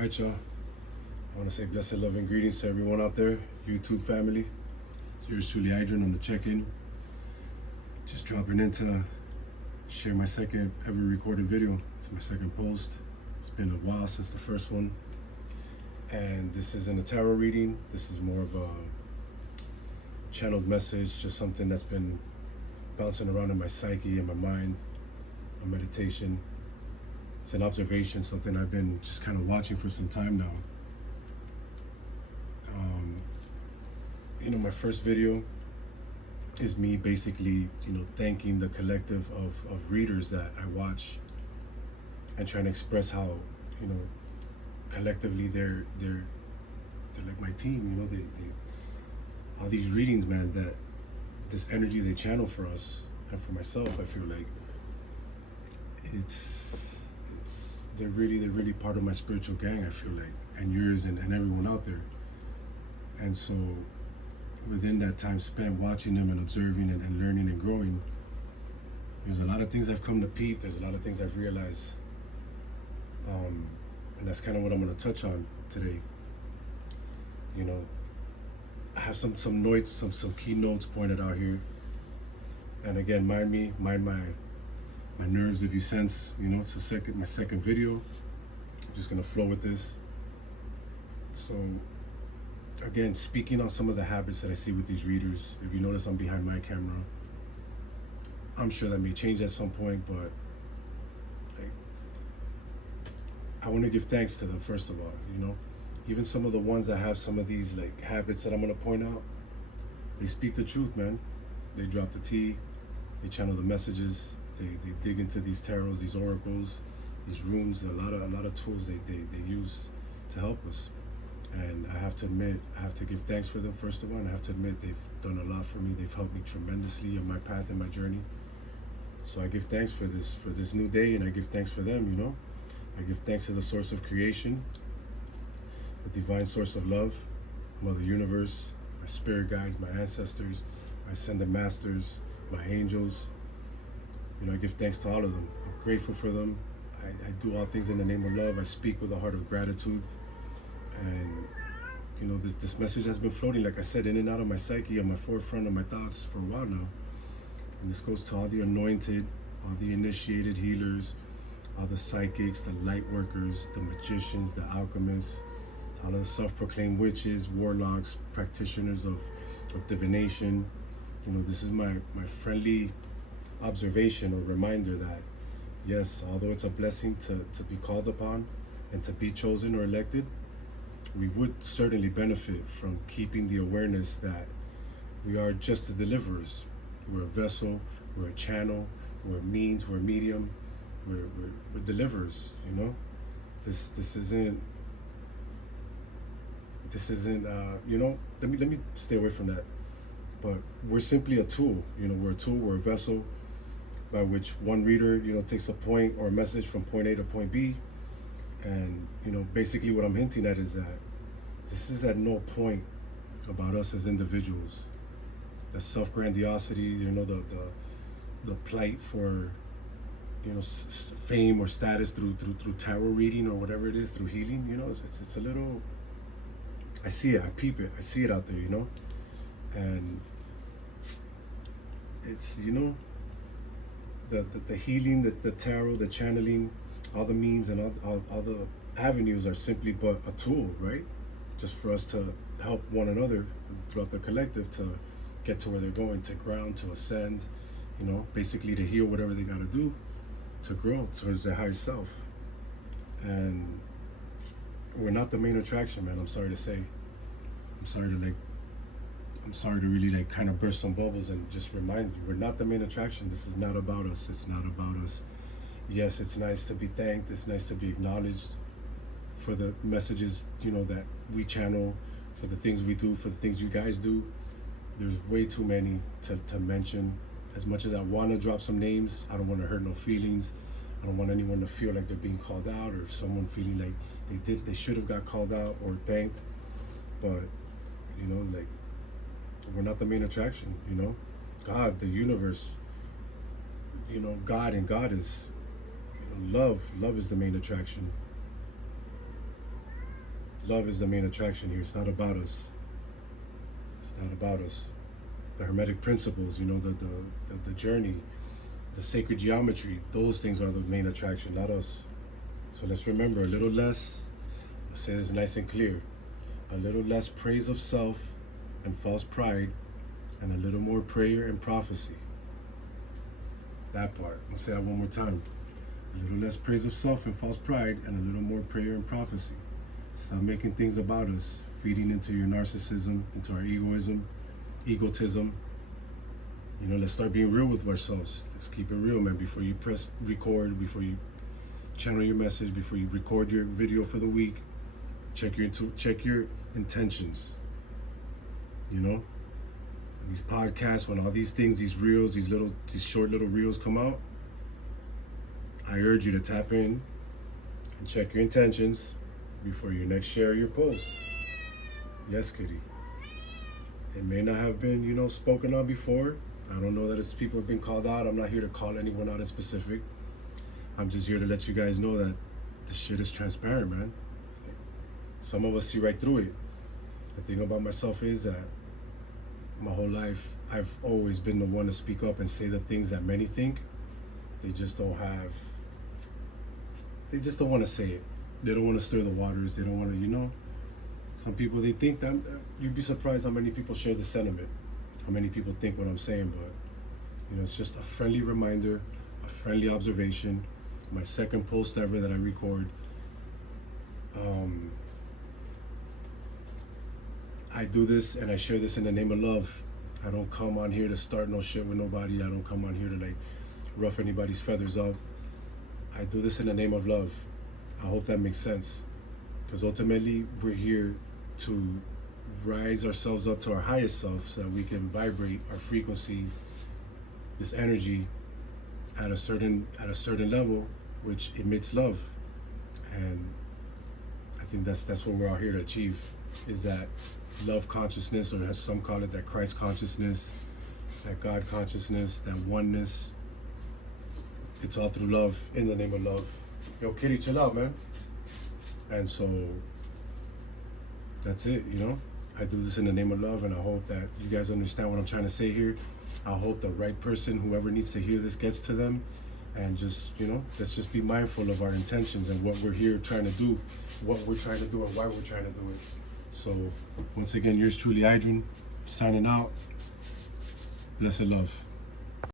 Alright, y'all. I want to say blessed love and greetings to everyone out there, YouTube family. It's yours truly, Adrian, on the check-in. Just dropping in to share my second ever recorded video. It's my second post. It's been a while since the first one. And this isn't a tarot reading. This is more of a channeled message, just something that's been bouncing around in my psyche, in my mind, a meditation. It's an observation, something I've been just kind of watching for some time now. My first video is me basically, thanking the collective of readers that I watch and trying to express how, collectively they're like my team, they all these readings, man, that this energy they channel for us and for myself, I feel like they're really part of my spiritual gang, I feel like, and yours and everyone out there. And so within that time spent watching them and observing and learning and growing, there's a lot of things I've come to peep, there's a lot of things I've realized. And that's kind of what I'm going to touch on today. I have some notes, some key notes pointed out here. And again, mind my nerves if you sense, it's my second video. I'm just gonna flow with this. So again, speaking on some of the habits that I see with these readers, if you notice I'm behind my camera, I'm sure that may change at some point, but I want to give thanks to them first of all. Even some of the ones that have some of these habits that I'm gonna point out, they speak the truth, man. They drop the tea, they channel the messages. They dig into these tarots, these oracles, these runes, a lot of tools they use to help us. And I have to admit, I have to give thanks for them first of all, and I have to admit they've done a lot for me. They've helped me tremendously on my path and my journey. So I give thanks for this new day, and I give thanks for them, I give thanks to the source of creation, the divine source of love, Mother Universe, my spirit guides, my ancestors, my ascended masters, my angels. I give thanks to all of them. I'm grateful for them. I do all things in the name of love. I speak with a heart of gratitude. And, this message has been floating, like I said, in and out of my psyche, on my forefront of my thoughts for a while now. And this goes to all the anointed, all the initiated healers, all the psychics, the light workers, the magicians, the alchemists, to all the self-proclaimed witches, warlocks, practitioners of divination. This is my friendly observation or reminder that yes, although it's a blessing to be called upon and to be chosen or elected, we would certainly benefit from keeping the awareness that we are just the deliverers. We're a vessel, we're a channel, we're a means, we're a medium, we're deliverers. This isn't let me stay away from that. But we're simply a tool. We're a tool, we're a vessel by which one reader, takes a point or a message from point A to point B. And, basically what I'm hinting at is that this is at no point about us as individuals. The self-grandiosity, the plight for, fame or status through tarot reading or whatever it is, through healing, it's a little, I see it, I peep it, I see it out there, and it's, the healing, the tarot, the channeling, all the means and all the avenues are simply but a tool, right? Just for us to help one another throughout the collective to get to where they're going, to ground, to ascend, basically to heal whatever they got to do to grow towards their higher self. And we're not the main attraction, man. I'm sorry to say. I'm sorry to really kind of burst some bubbles and just remind you, we're not the main attraction. This is not about us. It's not about us. Yes, it's nice to be thanked. It's nice to be acknowledged for the messages, that we channel, for the things we do, for the things you guys do. There's way too many to mention. As much as I want to drop some names, I don't want to hurt no feelings. I don't want anyone to feel like they're being called out, or someone feeling like they should have got called out or thanked. But, we're not the main attraction, God, the universe, God, and God is love. Love is the main attraction. love is the main attraction here. It's not about us. It's not about us. The Hermetic principles, you know, the journey, the sacred geometry, those things are the main attraction, not us. So let's remember a little less, let's say this nice and clear, a little less praise of self and false pride, and a little more prayer and prophecy. That part. I'll say that one more time. A little less praise of self and false pride, and a little more prayer and prophecy. Stop making things about us, feeding into your narcissism, into our egotism. You know, let's start being real with ourselves. Let's keep it real, man. Before you press record, before you channel your message, before you record your video for the week, check your intentions. You know, these podcasts, when all these things, these reels, these short little reels come out, I urge you to tap in and check your intentions before you next share your post. Yes, kitty. It may not have been, you know, spoken on before. I don't know that it's people have been called out. I'm not here to call anyone out in specific. I'm just here to let you guys know that the shit is transparent, man. Some of us see right through it. The thing about myself is that my whole life, I've always been the one to speak up and say the things that many think. They just don't want to say it. They don't want to stir the waters. They don't want to, you know. Some people, they think that, you'd be surprised how many people share the sentiment, how many people think what I'm saying, but, you know, it's just a friendly reminder, a friendly observation. My second post ever that I record. I do this and I share this in the name of love. I don't come on here to start no shit with nobody. I don't come on here to like rough anybody's feathers up. I do this in the name of love. I hope that makes sense. Because ultimately, we're here to rise ourselves up to our highest self so that we can vibrate our frequency, this energy, at a certain level, which emits love. And I think that's what we're all here to achieve, is that love consciousness, or as some call it, that Christ consciousness, that God consciousness, that oneness. It's all through love, in the name of love. Yo, kitty, chill out, man. And so that's it, you know. I do this in the name of love, and I hope that you guys understand what I'm trying to say here. I hope the right person, whoever needs to hear this, gets to them. And just, you know, let's just be mindful of our intentions and what we're here trying to do, what we're trying to do and why we're trying to do it. So once again, yours truly, Idrin, signing out. Blessed love.